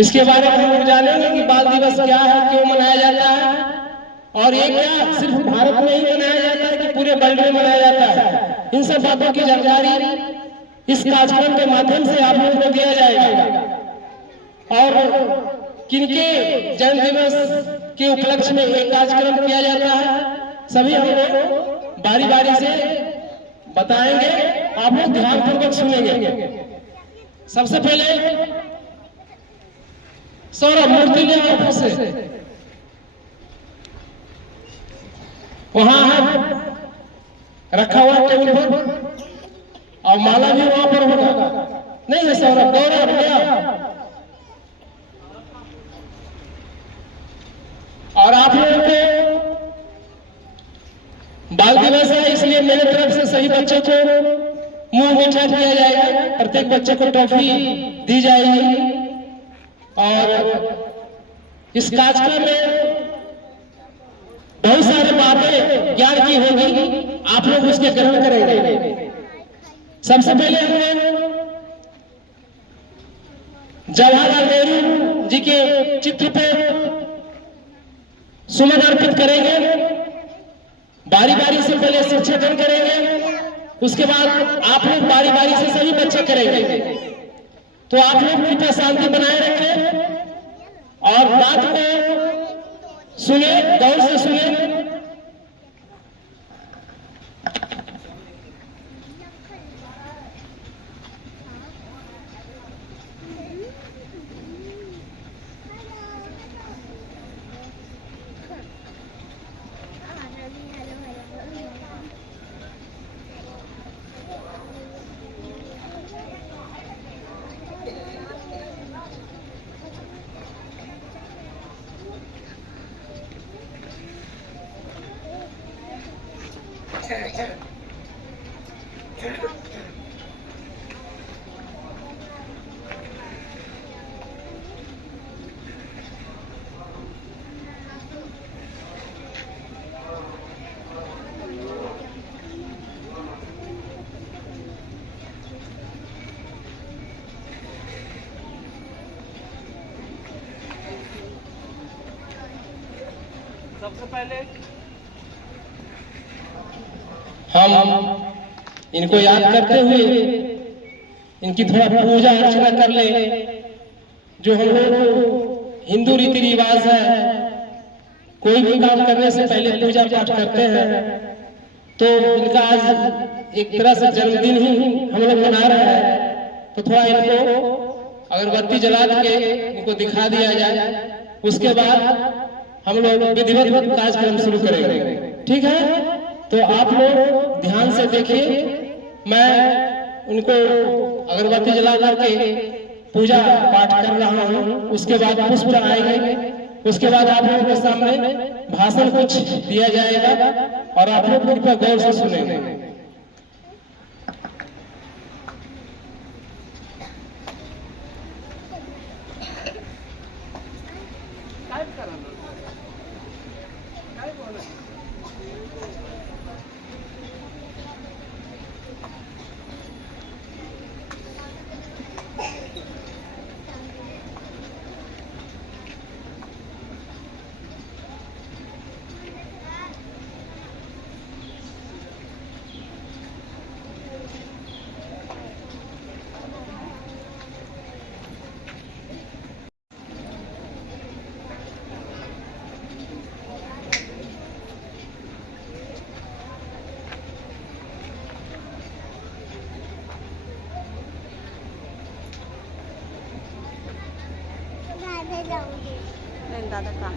इसके बारे में हम लोग जानेंगे कि बाल दिवस क्या है, क्यों मनाया जाता है और ये क्या सिर्फ भारत में ही मनाया जाता है कि पूरे वर्ल्ड में मनाया जाता है। इन सब बातों की जानकारी इस कार्यक्रम के माध्यम से आप लोगों को दिया जाएगा। और किनके जन्म दिवस के उपलक्ष्य में एक कार्यक्रम किया जाता है, सभी हम लोग बारी बारी से बताएंगे, आप लोग ध्यानपूर्वक सुनेंगे। सबसे पहले सौरभ मूर्ति ले आओ से, वहां रखा हुआ टेबल पर और माला भी वहां पर होगा। नहीं है सौरभ, गौरव ले आओ। और आप लोगों को बाल दिवस है इसलिए मेरे तरफ से सभी बच्चों को मुंह मीठा किया जाएगा, प्रत्येक बच्चे को टॉफी दी जाएगी। और इस कार्यक्रम में बहुत सारी बातें ज्ञान की होगी, आप लोग उसके ग्रहण करेंगे। सबसे पहले हम जवाहरलाल नेहरू जी के चित्र पर सुमन अर्पित करेंगे। बारी बारी से पहले शिक्षक करेंगे, उसके बाद आप लोग बारी बारी से सभी बच्चे करेंगे। तो आप लोग कृपया शांति बनाए रखें और बात को सुने, गौर से सुने। सबसे पहले हम इनको याद करते हुए इनकी थोड़ा पूजा अर्चना कर ले। जो हम लोग हिंदू रीति रिवाज है, कोई भी काम करने से पहले पूजा पाठ करते हैं, तो इनका आज एक तरह से जन्मदिन ही हम लोग मना रहे हैं। तो थोड़ा इनको अगरबत्ती जला के इनको दिखा दिया जाए, उसके बाद हम लोग विधिवत कार्यक्रम शुरू करेंगे। ठीक है, तो आप लोग ध्यान से देखिए। मैं उनको अगरबत्ती जला करके पूजा पाठ कर रहा हूँ, उसके बाद पुष्प आएंगे, उसके बाद आप लोगों के सामने भाषण कुछ दिया जाएगा और आप लोग कृपया गौर से सुनेंगे। दादा काम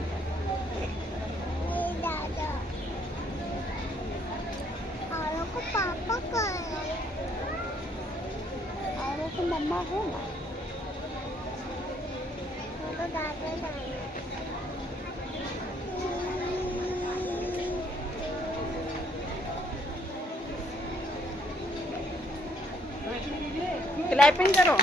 दादा और को पापा का और को मम्मा है ना, तो दादा क्लैपिंग करो।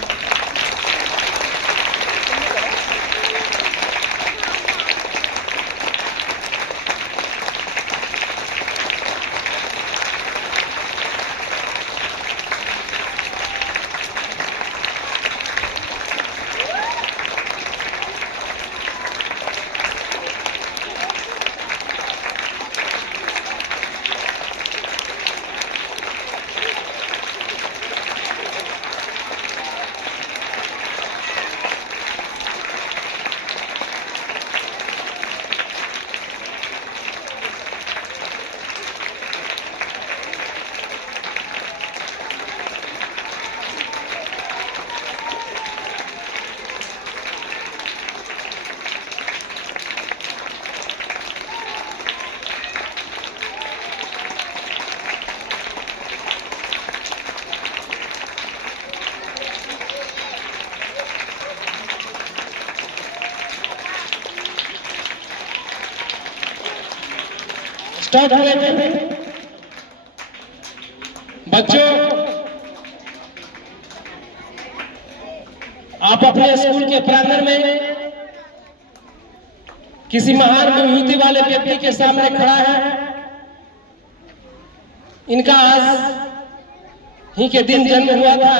स्टॉप हो गए थे। बच्चों, आप अपने स्कूल के प्रांगण में किसी महान विभूति वाले व्यक्ति के सामने खड़ा है। इनका आज ही के दिन जन्म हुआ था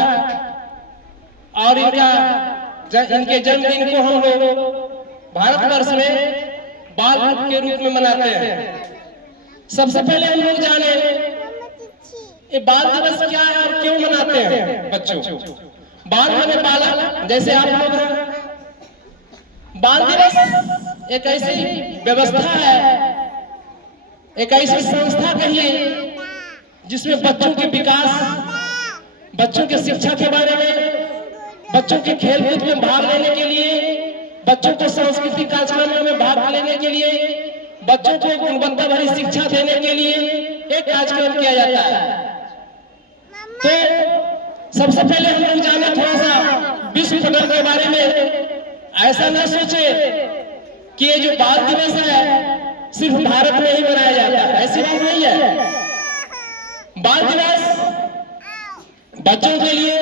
और इनके जन्मदिन को हम लोग भारतवर्ष में बाल दिवस के रूप में मनाते हैं। सबसे पहले हम लोग जाने ये बाल दिवस क्या है और क्यों मनाते हैं। बच्चों, बाल माने बालक, जैसे आप लोग हैं। बाल दिवस एक ऐसी व्यवस्था है, एक ऐसी संस्था कहिए जिसमें बच्चों के विकास, बच्चों के शिक्षा के बारे में, बच्चों के खेलकूद में भाग लेने के लिए, बच्चों को सांस्कृतिक कार्यक्रमों में भाग लेने के लिए, बच्चों को गुणवत्ता भरी शिक्षा देने के लिए एक कार्यक्रम किया जाता है। तो सबसे पहले हम लोग जाने थोड़ा सा विश्व पटल के बारे में। ऐसा ना सोचे कि ये जो बाल दिवस है सिर्फ भारत में ही मनाया जाता है, ऐसी बात नहीं है। बाल दिवस बच्चों के लिए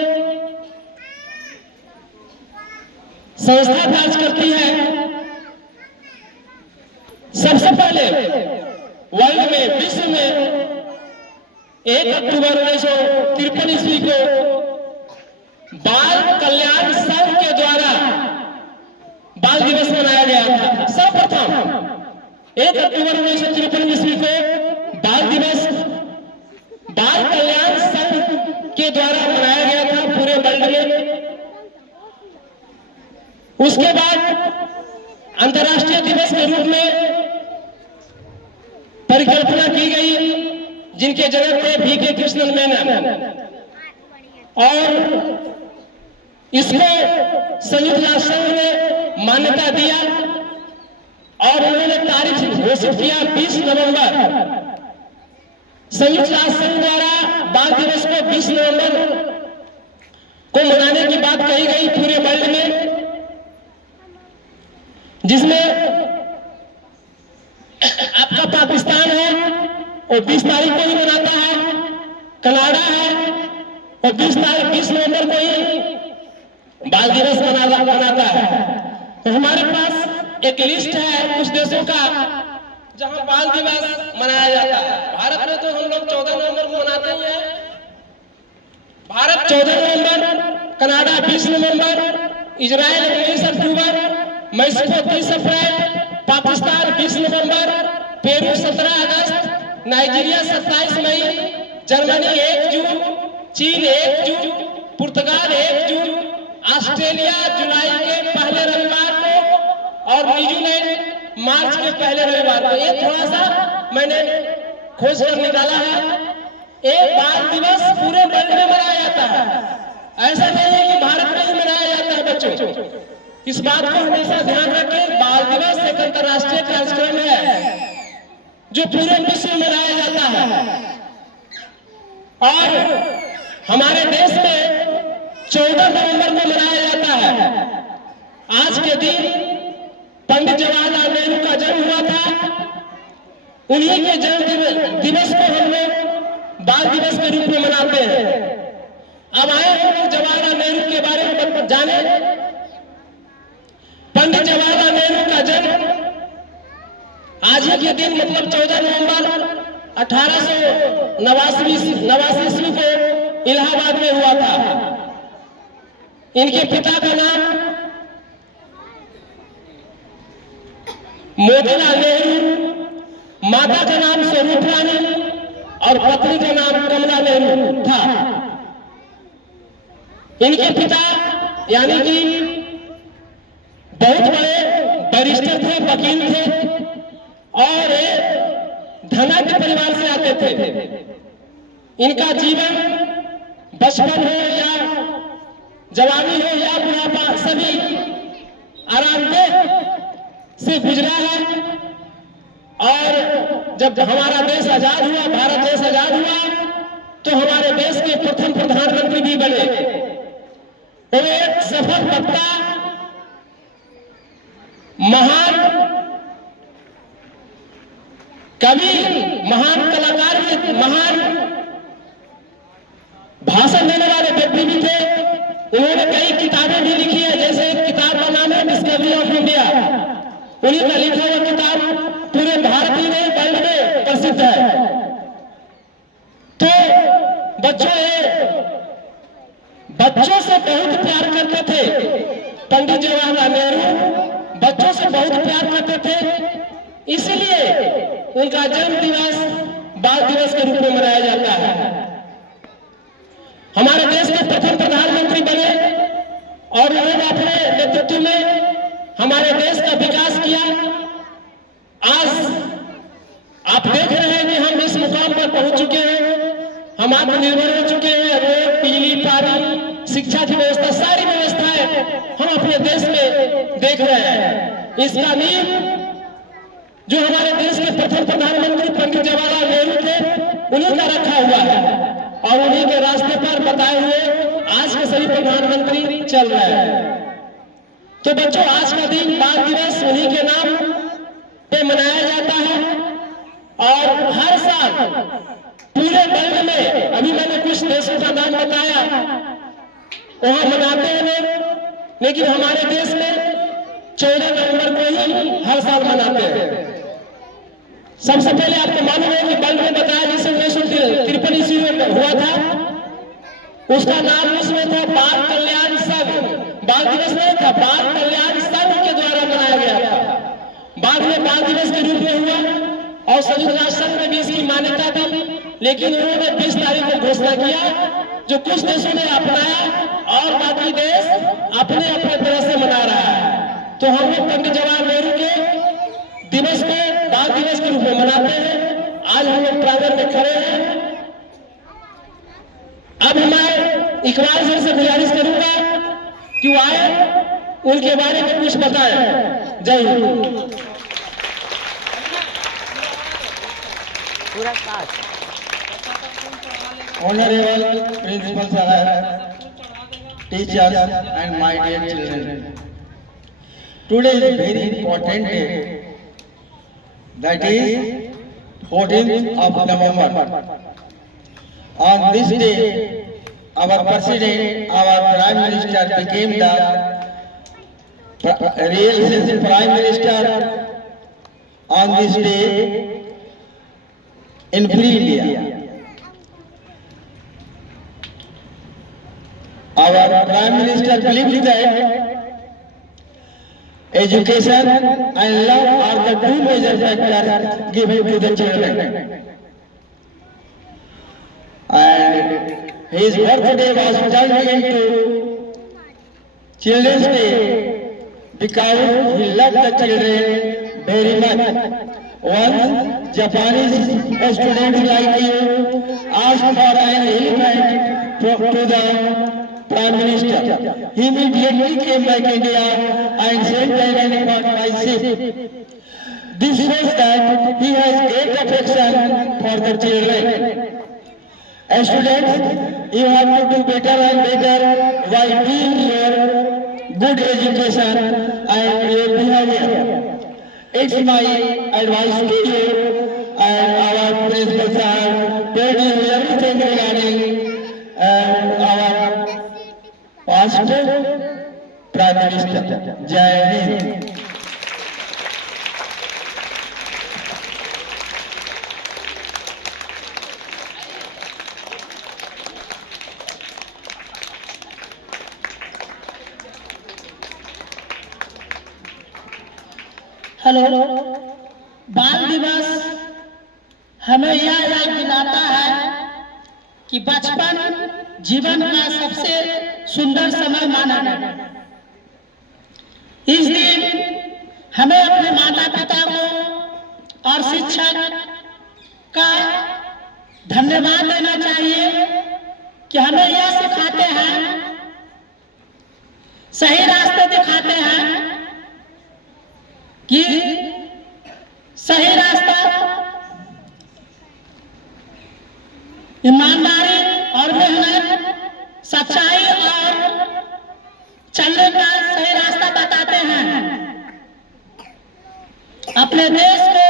संस्था कार्य करती है। सबसे पहले वर्ल्ड में, विश्व में 1 अक्टूबर 1953 ईस्वी को बाल कल्याण संघ के द्वारा बाल दिवस मनाया गया था। सर्वप्रथम 1 अक्टूबर 1953 ईस्वी को बाल दिवस बाल कल्याण संघ के द्वारा मनाया गया था पूरे वर्ल्ड में। उसके बाद अंतर्राष्ट्रीय दिवस के रूप में परिकल्पना की गई, जिनके जनक थे V.K. कृष्णन मेनन, और इसको संयुक्त राष्ट्र संघ ने मान्यता दिया और उन्होंने तारीख घोषित किया 20 नवंबर। संयुक्त राष्ट्र संघ द्वारा बाल दिवस को 20 नवंबर को मनाने की बात कही गई पूरे वर्ल्ड में, जिसमें आपका पाकिस्तान है और 20 तारीख को ही मनाता है, कनाडा है और 20 नवंबर को ही बाल दिवस मनाता है। तो हमारे पास एक लिस्ट है कुछ देशों का जहां बाल दिवस मनाया जाता है। भारत में तो हम लोग 14 नवंबर को मनाते ही हैं। भारत 14 नवंबर, कनाडा 20 नवंबर, इजराइल 19 अक्टूबर, मैक्सिको 30 अप्रैल, पाकिस्तान 20 नवंबर, पेरू 17 अगस्त, नाइजीरिया 27 मई, जर्मनी 1 जून, चीन 1 जून, पुर्तगाल 1 जून, ऑस्ट्रेलिया जुलाई के पहले रविवार को और न्यूजीलैंड मार्च के पहले रविवार को। ये थोड़ा सा मैंने खोज कर निकाला है। एक बाल दिवस पूरे वर्ल्ड में मनाया जाता है, ऐसा नहीं है कि भारत में ही मनाया जाता है। बच्चों, इस बात को हमेशा ध्यान रखें, बाल दिवस एक अंतर्राष्ट्रीय कार्यक्रम है जो पूरे विश्व में मनाया जाता है। और हमारे देश में 14 नवंबर को मनाया जाता है। आज के दिन पंडित जवाहरलाल नेहरू का जन्म हुआ था। उन्हीं के जन्म दिवस को हम लोग बाल दिवस के रूप में मनाते हैं। अब आए हम लोग जवाहरलाल नेहरू के बारे में जाने। पंडित जवाहरलाल नेहरू का जन्म आज ही के दिन मतलब 14 नवंबर 1889 ईस्वी को इलाहाबाद में हुआ था। इनके पिता का नाम मोतीलाल नेहरू, माता का नाम स्वरूप रानी और पत्नी का नाम कमला नेहरू था। इनके पिता यानी कि बहुत बड़े बैरिस्टर थे, वकील थे और धनाढ्य परिवार से आते थे। इनका जीवन बचपन हो या जवानी हो या बुढ़ापा सभी आरामदेह से गुजरा है। और जब हमारा देश आजाद हुआ, भारत देश आजाद हुआ, तो हमारे देश के प्रथम प्रधानमंत्री भी बने। वो एक सफल वक्ता, महान कवि, के महान भाषण देने वाले व्यक्ति भी थे। उन्होंने कई किताबें भी लिखी है, जैसे एक किताब का नाम है डिस्कवरी ऑफ इंडिया। उन्हीं का लिखा हुआ किताब पूरे भारत ही नहीं वर्ल्ड में प्रसिद्ध है। तो बच्चों से बहुत प्यार करते थे पंडित जवाहरलाल नेहरू, बच्चों से बहुत प्यार करते थे। इसलिए उनका जन्म दिवस बाल दिवस के रूप में मनाया जाता है। हमारे देश के प्रथम प्रधानमंत्री बने और उन्होंने अपने नेतृत्व में हमारे देश का विकास किया। आज आप देख रहे हैं कि हम इस मुकाम पर पहुंच चुके हैं, हम आत्मनिर्भर हो चुके हैं। रोड, बिजली, पानी, शिक्षा की व्यवस्था, सारी व्यवस्थाएं हम अपने देश में देख रहे हैं। इसका नींव जो हमारे देश के प्रथम प्रधानमंत्री पंडित जवाहरलाल नेहरू थे, उन्हीं का रखा हुआ है और उन्हीं के रास्ते पर बताए हुए आज के सभी प्रधानमंत्री चल रहे हैं। तो बच्चों, आज का दिन बाल दिवस उन्हीं के नाम पे मनाया जाता है और हर साल पूरे वर्ल्ड में, अभी मैंने कुछ देशों का नाम बताया, वहां मनाते हैं लोग, लेकिन हमारे देश में 14 नवंबर को ही हर साल मनाते हैं। सबसे पहले आपको मालूम है कि वर्ल्ड में बताया जिसे 1953 ईस्वी में हुआ था, उसका नाम उसमें था बाल कल्याण संघ। बाल दिवस नहीं था, बाल कल्याण संघ के द्वारा मनाया गया था। बाद में बाल दिवस के रूप में हुआ और संयुक्त राष्ट्र संघ में भी इसकी मान्यता थी, लेकिन उन्होंने 20 तारीख को घोषणा किया, जो कुछ देशों ने अपनाया और बाकी देश अपने अपने तरह से मना रहा है। तो हम लोग पंडित जवाहरलाल नेहरू के दिवस को बाल दिवस के रूप में मनाते हैं। आज हम लोग प्रांगण में खड़े हैं। अब मैं इकबाल सर से गुजारिश करूंगा कि वो आए, उनके बारे में कुछ बताएं। जय Hind. Honorable Principal Sahab, teachers and my dear children, today is a very important day, that is 14th of November. On this day, our President, our Prime Minister became the real Prime Minister on this day in free India. Our Prime Minister believes that education and love are the two major factors given to the children. And his birthday was turned into Children's Day because he loved the children very much. Once Japanese students like you asked for an elephant to the Prime Minister. He immediately came back India and sent an elephant by ship. This shows that he has great affection for the children. As students, you have to do better and better while being your good education and your behavior. It's my advice to you and our principal sir told you everything regarding our past Prime Minister. Jai Hind. Hello. बाल दिवस हमें यह याद दिलाता है कि बचपन जीवन का सबसे सुंदर समय माना गया। इस दिन हमें अपने माता पिता को और शिक्षक का धन्यवाद देना चाहिए कि हमें यह सिखाते हैं, सही रास्ते दिखाते हैं कि सही रास्ता ईमानदारी और मेहनत, सच्चाई और चलने का सही रास्ता बताते हैं। अपने देश को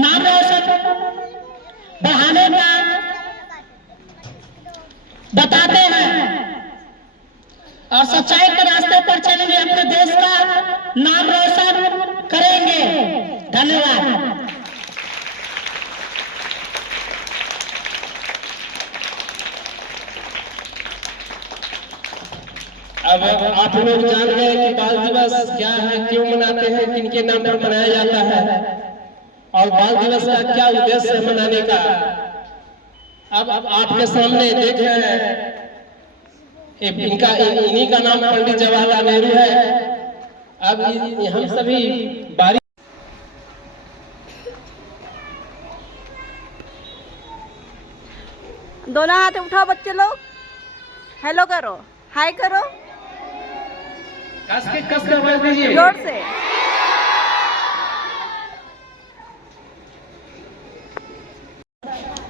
नाम रोशन आप लोग जान गए कि बाल दिवस क्या है, क्यों मनाते हैं, किनके नाम पर मनाया जाता है और बाल दिवस का क्या उद्देश्य है मनाने का। अब आपके सामने देख रहे हैं, इन्हीं का नाम पंडित जवाहरलाल नेहरू है। अब हम सभी बारी दोनों हाथ उठाओ बच्चे लोग, हेलो करो, हाय करो, कस के आवाज दीजिए जोर से।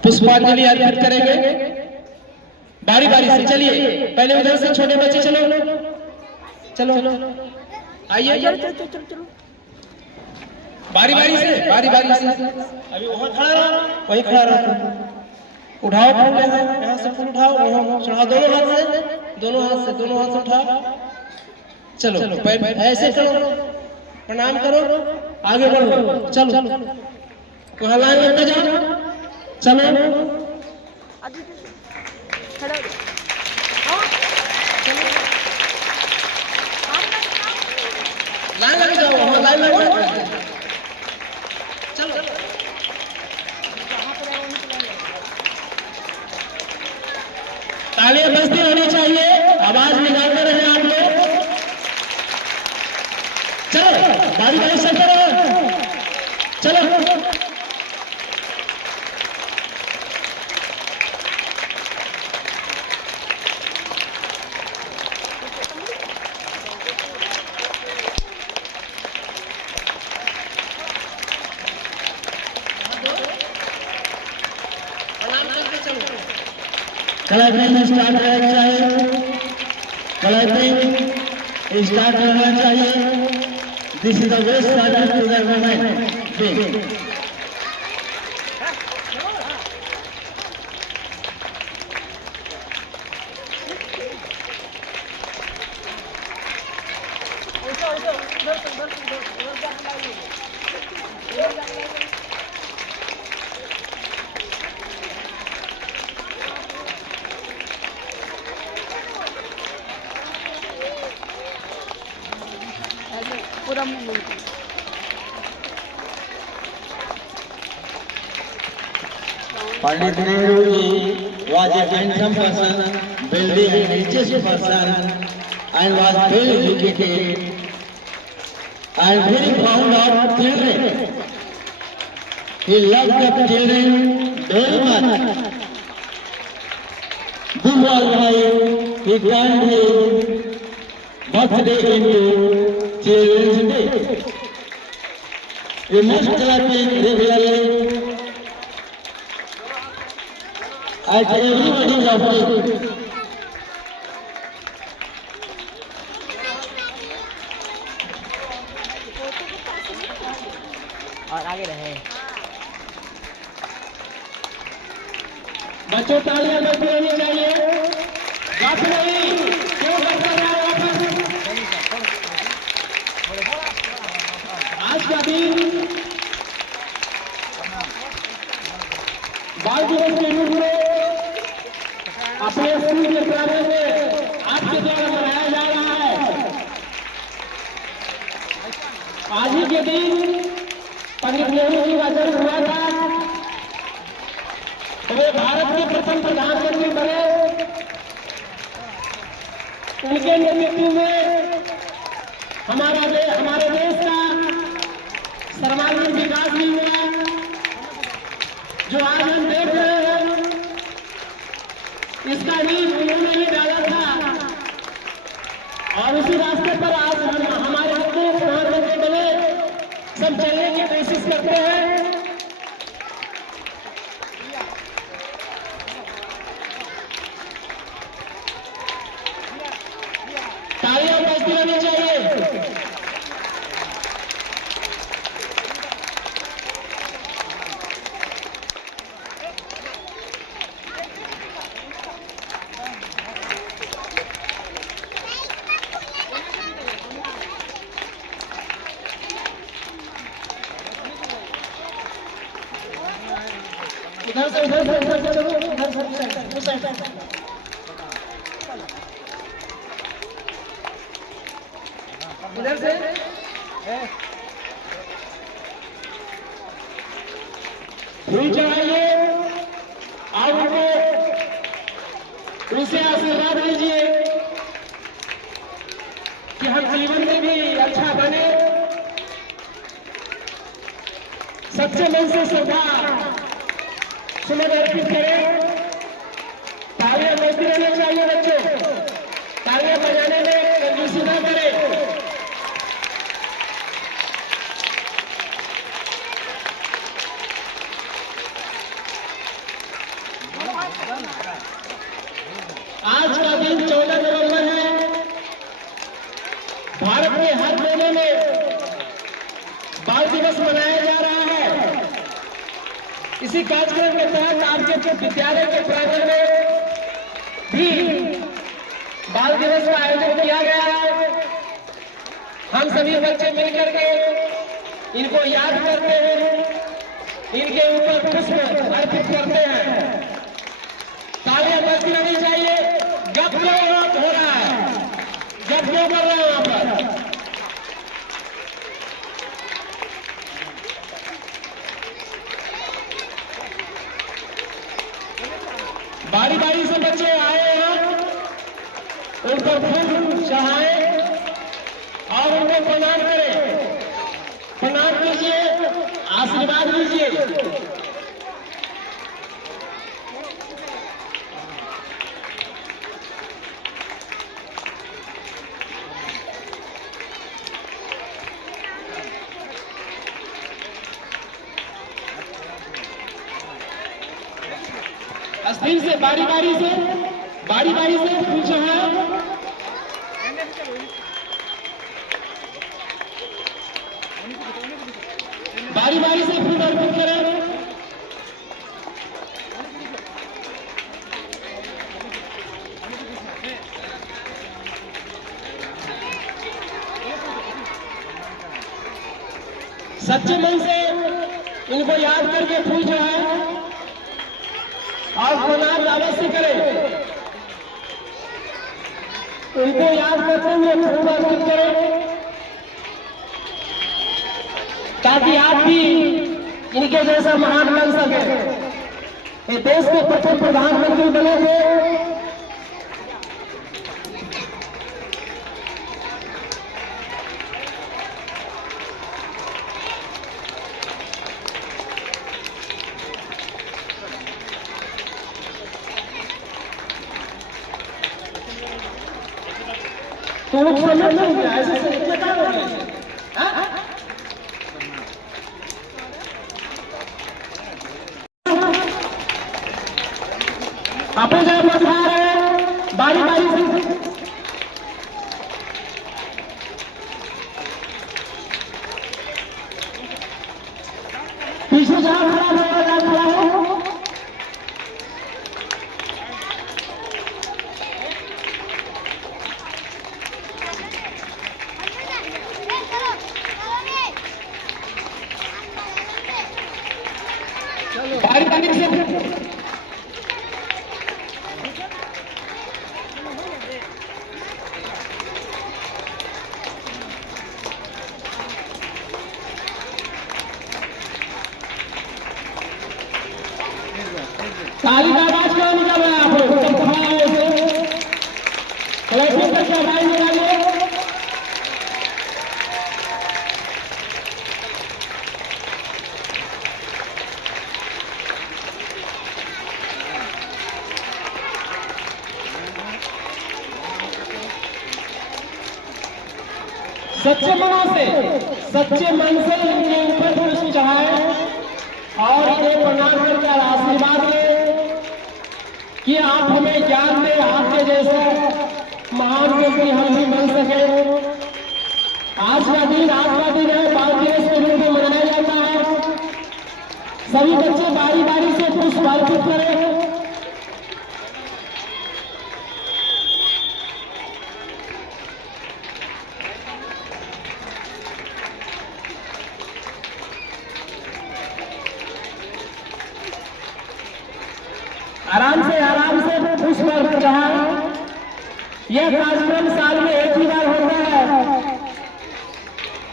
पुष्पांजलि अर्पित करेंगे बारी बारी से। चलिए पहले उधर से छोटे बच्चे, चलो चलो आइए, चलो चलो चलो, बारी बारी से। अभी वहाँ खड़ा रहो, वहीं खड़ा रहो। उठाओ फूल, यहाँ से फूल उठाओ, वहाँ चढ़ाओ, दोनों हाथ से उठाओ। चलो पैर ऐसे करो, प्रणाम करो, आगे बढ़ो, चलो वहाँ लाइन लगते जाओ, चलो खड़े हो जाओ। लाइन लग जाओ, वहाँ लाइन लग जाओ, चलो। तालियां बजती होनी चाहिए, आवाज निकालते रहे आप लोग। चलो बारी बारी से करो, चलो। क्लैपिंग स्टार्ट करना चाहिए, क्लैपिंग स्टार्ट करना चाहिए। This is the best service to the women. पूरा movement. Pandit Nehru ji was a handsome person, wealthy and richest person, and was well educated and very fond of children. He loved the children very much. This was why he planned his birthday into Children's Day. We must celebrate regularly at everybody's office. और आगे रहे। बच्चों तालियां बजती रहनी चाहिए, बात नहीं क्यों करता रहा वापस। आज का दिन बाल दिवस के रूप में अपने स्कूल के प्रांगण में आपके द्वारा मनाया जा रहा है। आज ही के दिन पंडित नेहरू जी का जन्म हुआ था। वे भारत के प्रथम प्रधानमंत्री बने। उनके नेतृत्व में हमारे देश का सर्वांगीण विकास भी हुआ, जो आज हम देख रहे हैं। इसका नींव उन्होंने ही डाला था और उसी रास्ते पर आज हमारे अपने प्रधानमंत्री बने, सब चलने की कोशिश करते हैं। तालियां बजती रहनी चाहिए। उधर से चलो, उधर से इधर से फूल चढ़ाइए और उनको उनसे आशीर्वाद लीजिए कि हम जीवन में भी अच्छा बने। सच्चे मन से श्रद्धा सुमन अर्पित करें। तालियां बजती रहनी चाहिए बच्चों, तालियां बजाने में कंजूसी न करें। आज का दिन 14 नवंबर है। भारत के हर कोने में बाल दिवस मनाया जा रहा है। इसी कार्यक्रम के तहत आपके विद्यालय के प्रांगण में भी बाल दिवस का आयोजन किया गया है। हम सभी बच्चे मिलकर के इनको याद करते हैं, इनके ऊपर पुष्प अर्पित करते हैं। तालियां बजती रहनी चाहिए। गप क्यों हो रहा है, गप क्यों कर रहे हो यहाँ पर? बारी बारी से बच्चे आए हैं, उन पर फूल चढ़ाएं और उनको प्रणाम करें। प्रणाम कीजिए, आशीर्वाद लीजिए। अस्थिर से बारी बारी से फूल चढ़ाएं। बारी बारी से फूल अर्पित करें। सच्चे मन से इनको याद करके फूल चढ़ाएं और प्रणाम अवश्य करें। उनको याद करते हुए फूल अर्पित करें ताकि आप भी इनके जैसा महान बन सके। ये देश के प्रथम प्रधानमंत्री बने थे। तो लोग समझ नहीं गया, ऐसे से इतना क्या हो गया? आपे जब बता रहे हैं बारी बारी से पीछे जहां खड़ा होगा जहां खड़ा हो। बारी बारी से ताली का आवाज क्यों निकल रहा है? आप लोग सब खड़ा है ऐसे क्लैपिंग करके आवाज निकालिए। सच्चे मन से इनके ऊपर पुष्प चढ़ाए और इन्हें प्रणाम करके आशीर्वाद ले कि आप हमें ज्ञान दें, आपके जैसे महान व्यक्ति हम भी बन सके। आज का दिन आपका दिन है, बाल दिवस के रूप में मनाया जाता है। सभी बच्चे बारी बारी से पुष्प अर्पित करें। आराम से पुष्प अर्पित चढ़ाएं। यह कार्यक्रम साल में एक ही बार होता है।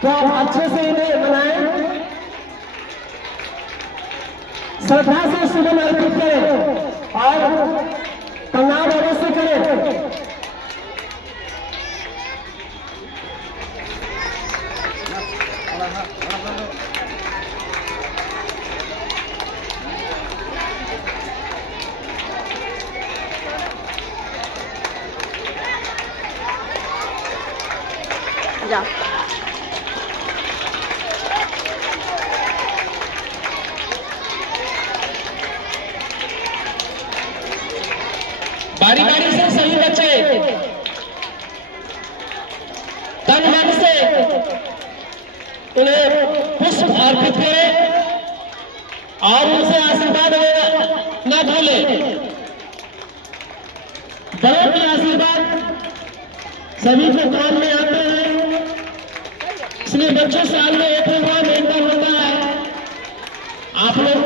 तो आप अच्छे से इन्हें मनाएं, श्रद्धा से सुमन अर्पित करें और प्रणाम अवश्य करें। जा बारी बारी से सभी बच्चे तन मन से उन्हें पुष्प अर्पित करें और उनसे आशीर्वाद लेना न भूलें। बड़ों के आशीर्वाद सभी के काम में आते हैं, इसलिए बच्चों से आगे एक मेंटा होता है। आप लोग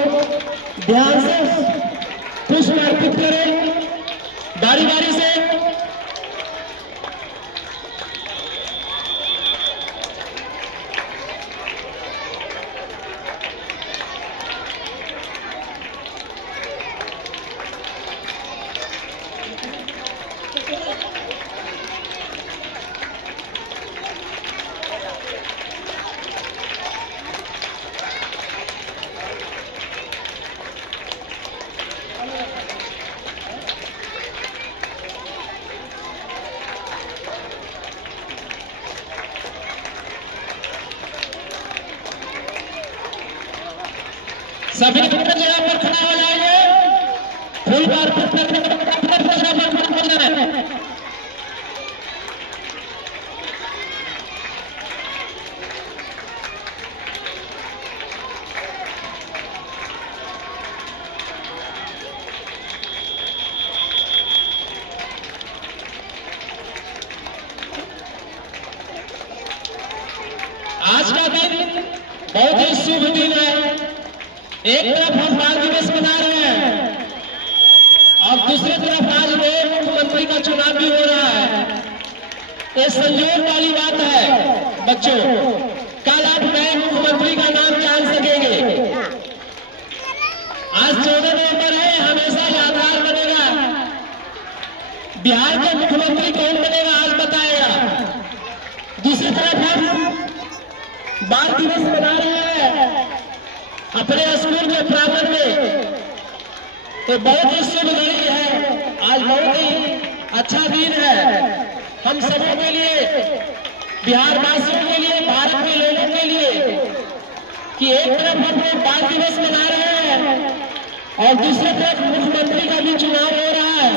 ध्यान से पुष्प अर्पित करें बारी बारी से। सभी अपनी जगह पर खड़ा हो जाएंगे, फूल पर अर्पित करने के बाद अपनी जगह पर खड़ा हो जाएंगे। आज का दिन बहुत ही शुभ दिन है। एक तरफ हम बाल दिवस मना रहे हैं और दूसरी तरफ आज नए मुख्यमंत्री का चुनाव भी हो रहा है। ये संयोग वाली बात है बच्चों, कल आप नए मुख्यमंत्री का नाम जान सकेंगे। आज 14 नवंबर है, हमेशा यादगार बनेगा। बिहार के मुख्यमंत्री कौन बनेगा आज बताएगा। दूसरी तरफ हम बाल दिवस मना रहे हैं अपने स्कूल के प्रांगण में, तो बहुत ही शुभ घड़ी है। आज बहुत ही अच्छा दिन है हम सबों के लिए, बिहार वासियों के लिए, भारत के लोगों के लिए, कि एक तरफ हम लोग बाल दिवस मना रहे हैं और दूसरी तरफ मुख्यमंत्री का भी चुनाव हो रहा है।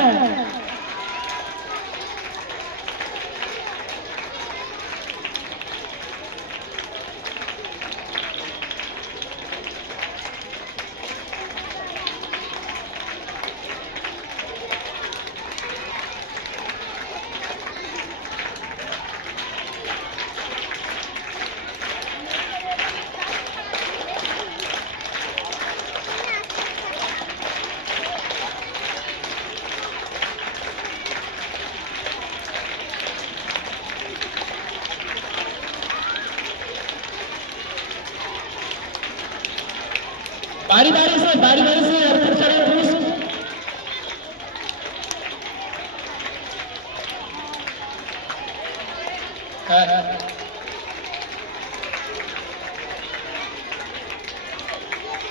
बारी बारी से अर्पित करें पुष्प।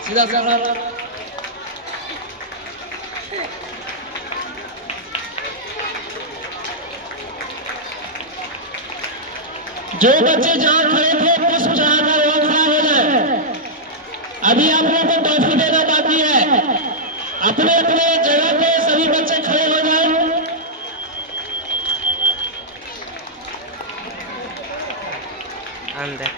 सीधा सीधा जो बच्चे जहाँ खड़े थे पुष्प चढ़ाकर वो खड़ा हो जाए। अभी आप लोगों को टॉफी देना बाकी है। अपने अपने जगह पे सभी बच्चे खड़े हो जाए। अंदर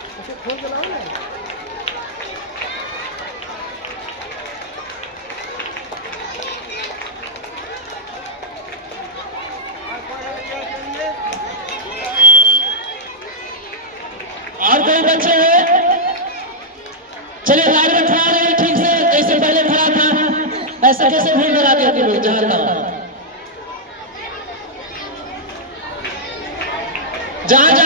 और कोई बच्चे हैं? चलिए लाइन में खड़ा रहे ठीक से, जैसे पहले खड़ा था। ऐसे कैसे भीड़ लगा दिया तुम लोग जहां जहां